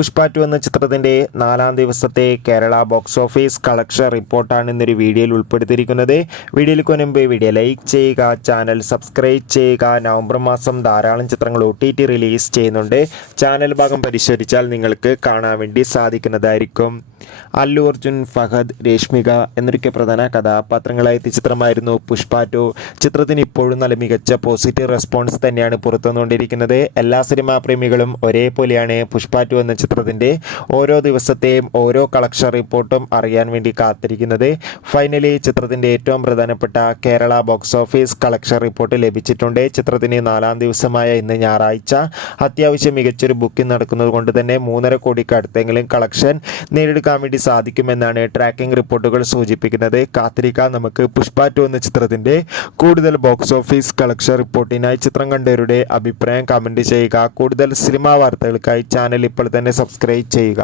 പുഷ്പ 2 എന്ന ചിത്രത്തിൻ്റെ 4-ാം ദിവസത്തെ കേരള ബോക്സ് ഓഫീസ് കളക്ഷൻ റിപ്പോർട്ടാണ് ഇന്നൊരു വീഡിയോയിൽ ഉൾപ്പെടുത്തിയിരിക്കുന്നത്. വീഡിയോയിൽ മുൻപ് വീഡിയോ ലൈക്ക് ചെയ്യുക, ചാനൽ സബ്സ്ക്രൈബ് ചെയ്യുക. നവംബർ മാസം ധാരാളം ചിത്രങ്ങൾ OTT റിലീസ് ചെയ്യുന്നുണ്ട്. ചാനൽ ഭാഗം പരിശോധിച്ചാൽ നിങ്ങൾക്ക് കാണാൻ വേണ്ടി സാധിക്കുന്നതായിരിക്കും. അല്ലു അർജുൻ, ഫഹദ്, രേഷ്മിക എന്നൊക്കെ പ്രധാന കഥാപാത്രങ്ങളായ ചിത്രമായിരുന്നു പുഷ്പ 2. ചിത്രത്തിന് ഇപ്പോഴും നല്ല മികച്ച പോസിറ്റീവ് റെസ്പോൺസ് തന്നെയാണ് പുറത്തുവന്നുകൊണ്ടിരിക്കുന്നത്. എല്ലാ സിനിമാ പ്രേമികളും ഒരേപോലെയാണ് പുഷ്പ 2 എന്ന ചിത്രത്തിൻ്റെ ഓരോ ദിവസത്തെയും ഓരോ കളക്ഷൻ റിപ്പോർട്ടും അറിയാൻ വേണ്ടി കാത്തിരിക്കുന്നത്. ഫൈനലി ചിത്രത്തിൻ്റെ ഏറ്റവും പ്രധാനപ്പെട്ട Kerala box office collection report ലഭിച്ചിട്ടുണ്ട്. ചിത്രത്തിന് 4-ാം ദിവസമായ ഇന്ന് ഞായറാഴ്ച അത്യാവശ്യം മികച്ചൊരു ബുക്കിംഗ് നടക്കുന്നത് കൊണ്ട് തന്നെ 3.5 കോടിക്ക് അടുത്തെങ്കിലും കളക്ഷൻ നേടിയെടുക്കാൻ വേണ്ടി സാധിക്കുമെന്നാണ് ട്രാക്കിംഗ് റിപ്പോർട്ടുകൾ സൂചിപ്പിക്കുന്നത്. കാത്തിരിക്കാൻ നമുക്ക് പുഷ്പ 2 എന്ന ചിത്രത്തിൻ്റെ കൂടുതൽ ബോക്സ് ഓഫീസ് കളക്ഷൻ റിപ്പോർട്ടിനായി ചിത്രം കണ്ടവരുടെ അഭിപ്രായം കമൻറ്റ് ചെയ്യുക. കൂടുതൽ സിനിമാ വാർത്തകൾക്കായി ചാനൽ ഇപ്പോൾ തന്നെ സബ്സ്ക്രൈബ് ചെയ്യുക.